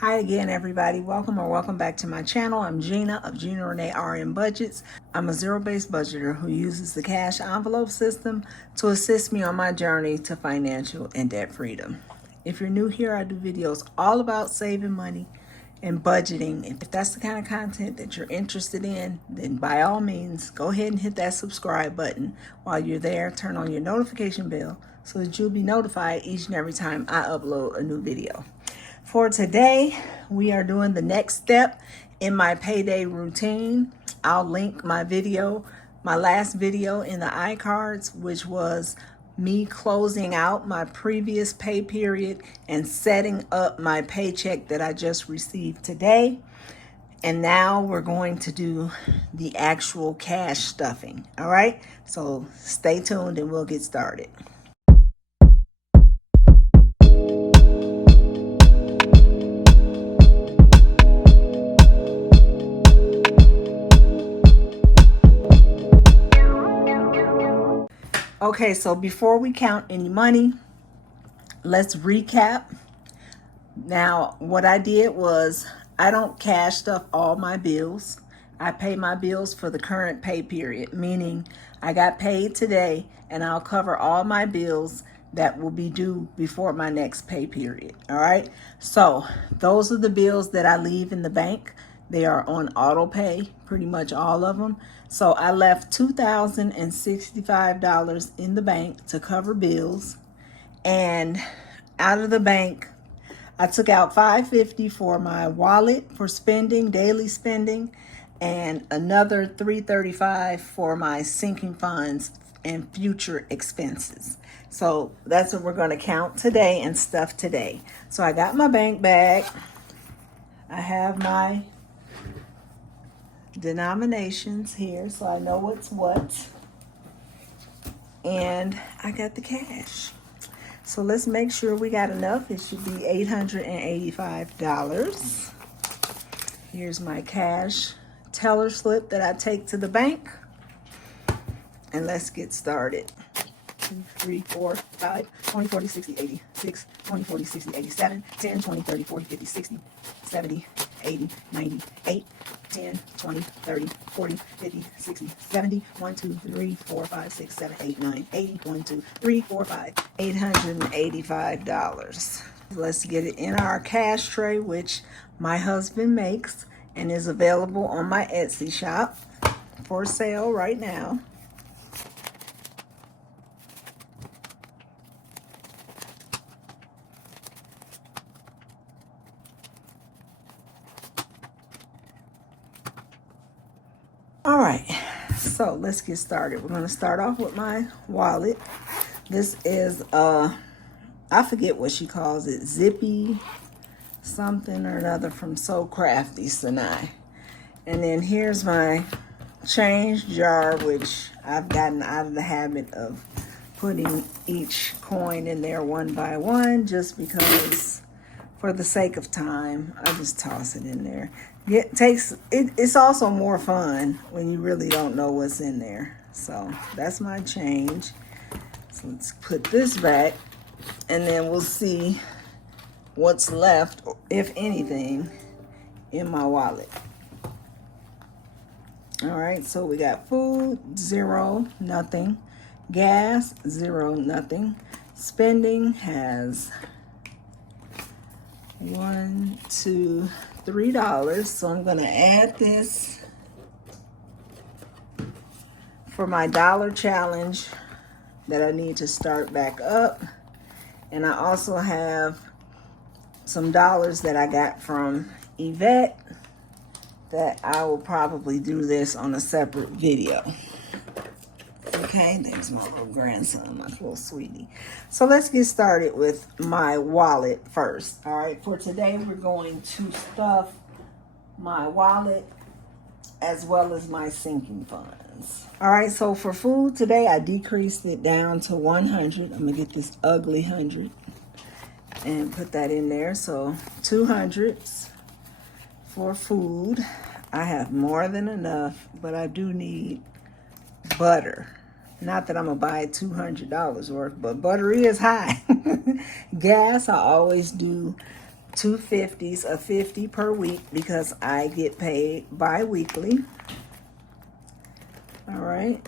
Hi again, everybody. Welcome back to my channel. I'm Gina of Gina Renee RN Budgets. I'm a zero-based budgeter who uses the cash envelope system to assist me on my journey to financial and debt freedom. If you're new here, I do videos all about saving money and budgeting. If that's the kind of content that you're interested in, then by all means, go ahead and hit that subscribe button. While you're there, turn on your notification bell so that you'll be notified each and every time I upload a new video. For today, we are doing the next step in my payday routine. I'll link my last video in the iCards, which was me closing out my previous pay period and setting up my paycheck that I just received today. And now we're going to do the actual cash stuffing. All right, so stay tuned and we'll get started. Okay, so before we count any money, let's recap. Now, what I did was I don't cash stuff all my bills. I pay my bills for the current pay period, meaning I got paid today and I'll cover all my bills that will be due before my next pay period. All right, so those are the bills that I leave in the bank. They are on auto pay, pretty much all of them. So I left $2,065 in the bank to cover bills. And out of the bank, I took out $550 for my wallet for spending, daily spending, and another $335 for my sinking funds and future expenses. So that's what we're going to count today and stuff today. So I got my bank bag. I have my denominations here so I know what's what, and I got the cash. So let's make sure we got enough. It should be $885. Here's my cash teller slip that I take to the bank, and let's get started. 2, 3, 4, 5, 20, 40, 60, 80, 6, 20, 40, 60, 87, 10, 20, 30, 40, 50, 60, 70, 80, 90, 8, 10, 20, 30, 40, 50, 60, 70, 1, 2, 3, 4, 5, 6, 7, 8, 9, 80, 1, 2, 3, 4, 5, $885. Let's get it in our cash tray, which my husband makes and is available on my Etsy shop for sale right now. All right, so let's get started. We're going to start off with my wallet. This is, I forget what she calls it, Zippy something or another from So Crafty Renae. And then here's my change jar, which I've gotten out of the habit of putting each coin in there one by one, just because for the sake of time, I just toss it in there. It's also more fun when you really don't know what's in there. So that's my change. So let's put this back, and then we'll see what's left, if anything, in my wallet. All right, so we got food, 0, nothing. Gas, 0, nothing. Spending has $1, $2, $3. So I'm gonna add this for my dollar challenge that I need to start back up. And I also have some dollars that I got from Yvette that I will probably do this on a separate video. Okay, there's my little grandson, my little sweetie. So let's get started with my wallet first. All right, for today, we're going to stuff my wallet as well as my sinking funds. All right, so for food today, I decreased it down to 100. I'm gonna get this ugly 100 and put that in there. So 200s for food. I have more than enough, but I do need butter. Not that I'm gonna buy $200 worth, but butter is high. Gas, I always do two 50s, a 50 per week because I get paid bi-weekly. All right.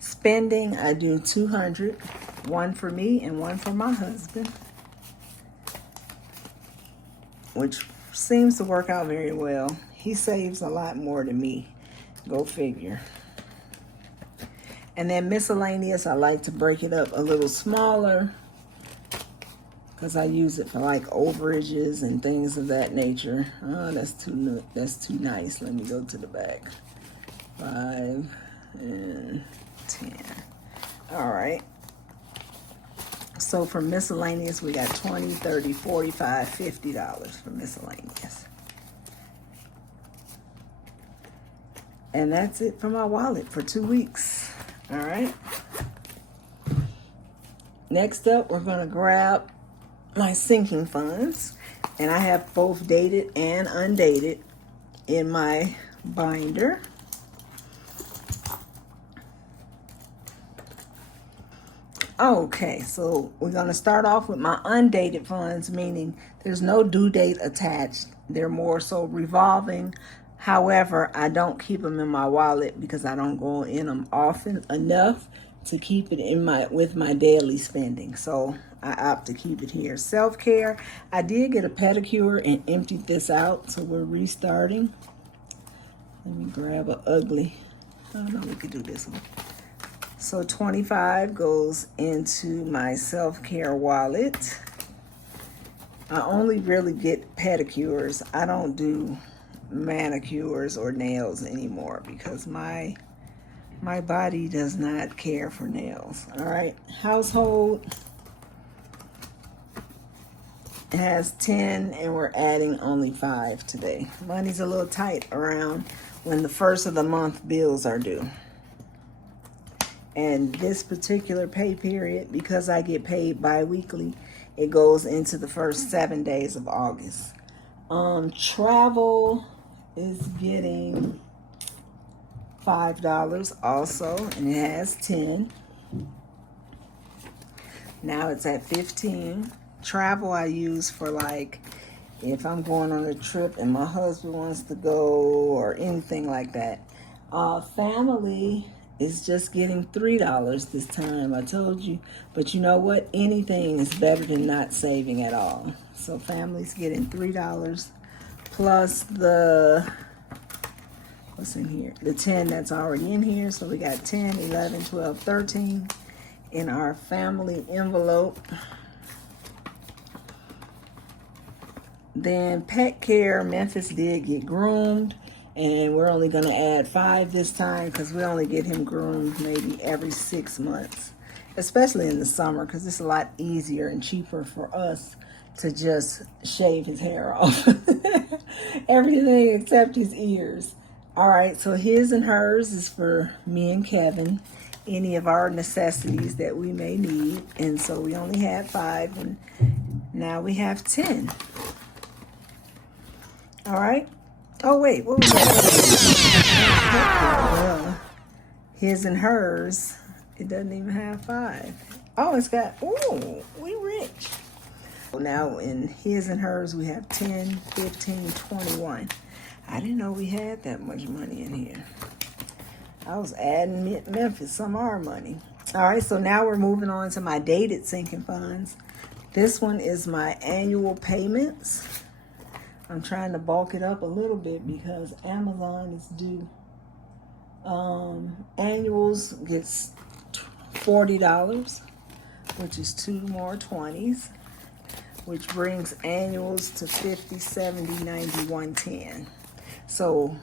Spending, I do 200, one for me and one for my husband, which seems to work out very well. He saves a lot more than me. Go figure. And then miscellaneous, I like to break it up a little smaller because I use it for like overages and things of that nature. Oh, that's too nice. Let me go to the back. 5 and 10. All right. So for miscellaneous, we got $20, $30, $45, $50 for miscellaneous. And that's it for my wallet for 2 weeks. All right. Next up, we're going to grab my sinking funds. And I have both dated and undated in my binder. Okay, so we're going to start off with my undated funds, meaning there's no due date attached. They're more so revolving. However, I don't keep them in my wallet because I don't go in them often enough to keep it in with my daily spending. So I opt to keep it here. Self-care, I did get a pedicure and emptied this out, so we're restarting. Let me grab an ugly. Oh no, we could do this one. So 25 goes into my self-care wallet. I only really get pedicures. I don't do manicures or nails anymore because my body does not care for nails. All right, household has 10 and we're adding only 5 today. Money's a little tight around when the first of the month bills are due. And this particular pay period, because I get paid bi-weekly, it goes into the first 7 days of August. Travel is getting $5 also, and it has 10. Now it's at 15. Travel I use for like if I'm going on a trip and my husband wants to go or anything like that. Family is just getting $3 this time. I told you, but you know what? Anything is better than not saving at all. So family's getting $3 plus the, what's in here? The 10 that's already in here. So we got 10, 11, 12, 13 in our family envelope. Then pet care, Memphis did get groomed. And we're only going to add 5 this time because we only get him groomed maybe every 6 months, especially in the summer because it's a lot easier and cheaper for us to just shave his hair off. Everything except his ears. All right, so his and hers is for me and Kevin, any of our necessities that we may need. And so we only had 5 and now we have 10. All right. Oh, wait, what was that? His and hers, it doesn't even have 5. Oh, it's got, ooh, we rich. Now in his and hers, we have 10, 15, 21. I didn't know we had that much money in here. I was adding Memphis some of our money. All right, so now we're moving on to my dated sinking funds. This one is my annual payments. I'm trying to bulk it up a little bit because Amazon is due. Annuals gets $40, which is 2 more 20s, which brings annuals to 50, 70, 90, 110. So,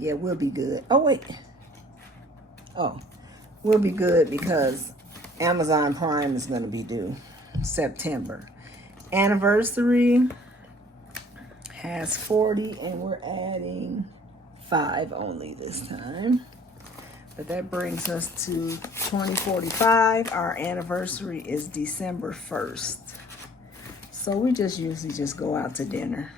yeah, we'll be good. Oh, wait. Oh, we'll be good because Amazon Prime is going to be due September. Anniversary has 40 and we're adding 5 only this time, but that brings us to 2045. Our anniversary is December 1st, so we just usually just go out to dinner.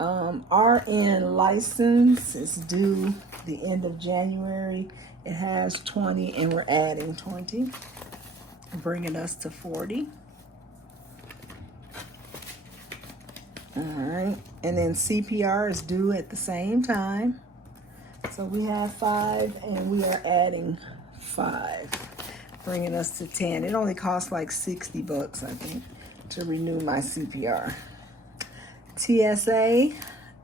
RN license is due the end of January. It has 20 and we're adding 20, bringing us to 40. All right, and then CPR is due at the same time. So we have 5 and we are adding 5, bringing us to 10. It only costs like 60 bucks, I think, to renew my CPR. TSA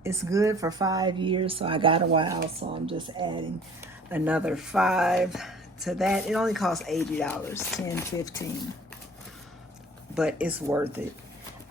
is good for 5 years, so I got a while, so I'm just adding another 5 to that. It only costs $80, 10, 15, but it's worth it.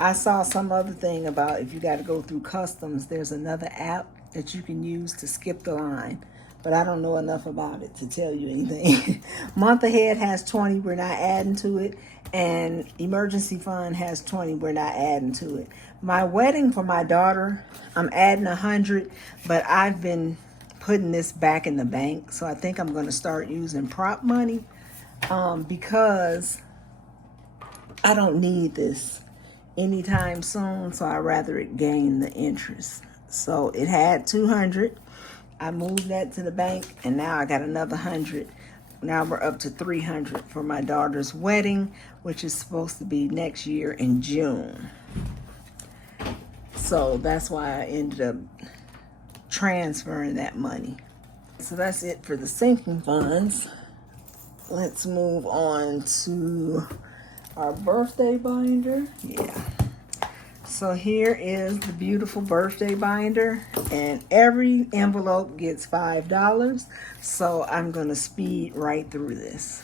I saw some other thing about if you got to go through customs, there's another app that you can use to skip the line, but I don't know enough about it to tell you anything. Month ahead has 20, we're not adding to it, and emergency fund has 20, we're not adding to it. My wedding for my daughter, I'm adding 100, but I've been putting this back in the bank, so I think I'm going to start using prop money because I don't need this anytime soon, so I'd rather it gain the interest. So it had 200. I moved that to the bank, and now I got another 100. Now we're up to 300 for my daughter's wedding, which is supposed to be next year in June. So that's why I ended up transferring that money. So that's it for the sinking funds. Let's move on to our birthday binder. Yeah. So here is the beautiful birthday binder, and every envelope gets $5. So I'm going to speed right through this.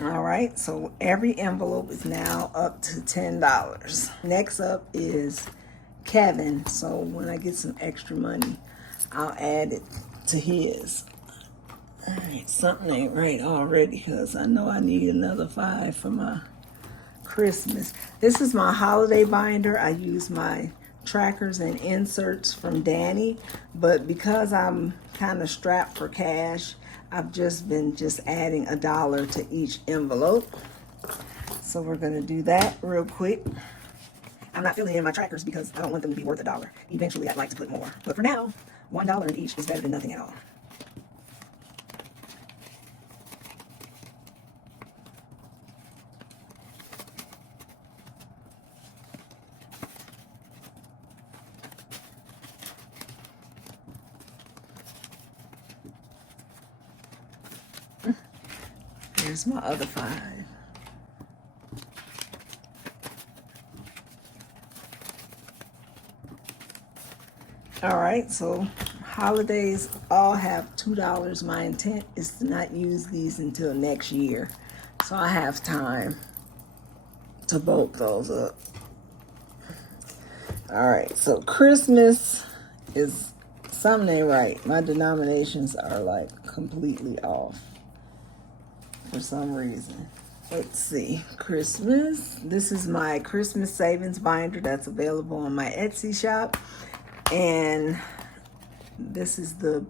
All right, so every envelope is now up to $10. Next up is Kevin. So when I get some extra money, I'll add it to his. All right, something ain't right already because I know I need another 5 for my Christmas. This is my holiday binder. I use my trackers and inserts from Danny, but because I'm kind of strapped for cash, I've just been adding $1 to each envelope. So we're gonna do that real quick. I'm not filling in my trackers because I don't want them to be worth $1. Eventually I'd like to put more, but for now, $1 in each is better than nothing at all. Here's my other 5. All right, so holidays all have $2. My intent is to not use these until next year, so I have time to bulk those up. All right, so Christmas is something ain't right. My denominations are like completely off for some reason. Let's see, Christmas. This is my Christmas savings binder that's available on my Etsy shop. And this is the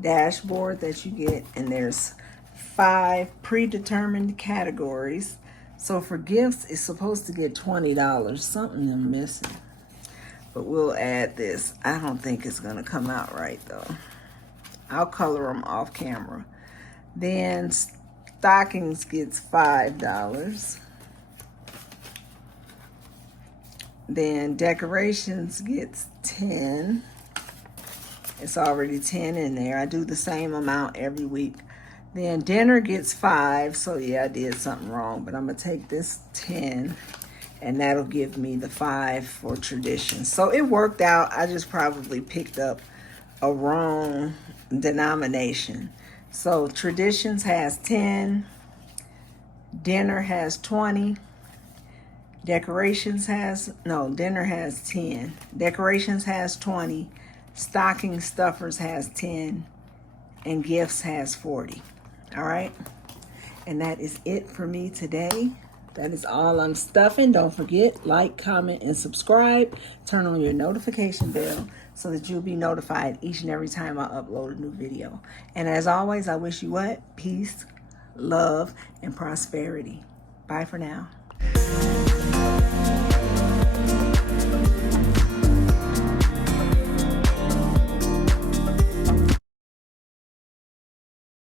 dashboard that you get, and there's 5 predetermined categories. So for gifts, it's supposed to get $20. Something I'm missing. But we'll add this. I don't think it's gonna come out right though. I'll color them off camera. Then stockings gets $5. Then decorations gets 10. It's already 10 in there. I do the same amount every week. Then dinner gets 5. So yeah, I did something wrong, but I'm gonna take this 10 and that'll give me the 5 for tradition. So it worked out. I just probably picked up a wrong denomination. So traditions has 10, dinner has 20, decorations has, no, dinner has 10, decorations has 20, stocking stuffers has 10, and gifts has 40. All right, and that is it for me today. That is all I'm stuffing. Don't forget, like, comment, and subscribe. Turn on your notification bell so that you'll be notified each and every time I upload a new video. And as always, I wish you what? Peace, love, and prosperity. Bye for now.